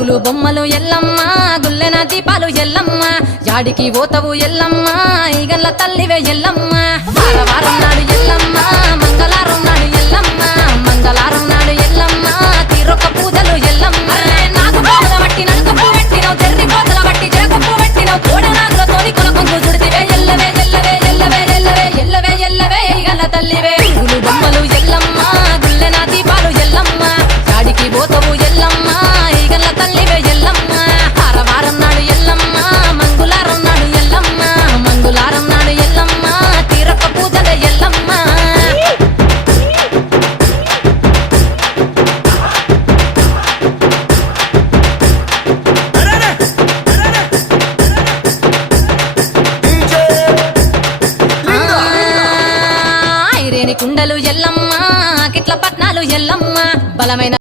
గుగులు బొమ్మలు ఎల్లమ్మ గుల్లెన దీపాలు ఎల్లమ్మ యాడికి పోతవు ఎల్లమ్మ ఈగల్ల తల్లివే ఎల్లమ్మ వారం నాడు ఎల్లమ్మ మంగళారం నాడు ఎల్లమ్మ మంగళారం నాడు ఎల్లమ్మ తీరొక్క పూజలు ఎల్లమ్మ నాకు పోగల బట్టి నడుకప్పు పెట్టినవు చెర్రి పోతల బట్టి చేకప్పు పెట్టినవు కోడ నాగులతోని కొలకొంగు చుడితివే ఎల్లవే ఎల్లవే ఎల్లవే ఎల్లవే ఎల్లవే ఎల్లవే ఈగల్ల తల్లివే గుగులు బొమ్మలు ఎల్లమ్మ గుల్లెన దీపాలు ఎల్లమ్మ యాడికి పోతవు ఎల్లమ్మ ఈగల్ల తల్లివే ఎల్లమ్మ వారం నాడు ఎల్లమ్మ మంగళారం నాడు ఎల్లమ్మ మంగళారం నాడు ఎల్లమ్మ తీరొక్క పూజలు ఎల్లమ్మ ఐరేని కుండలు ఎల్లమ్మ కిట్ల పట్నాలు ఎల్లమ్మ బలమైన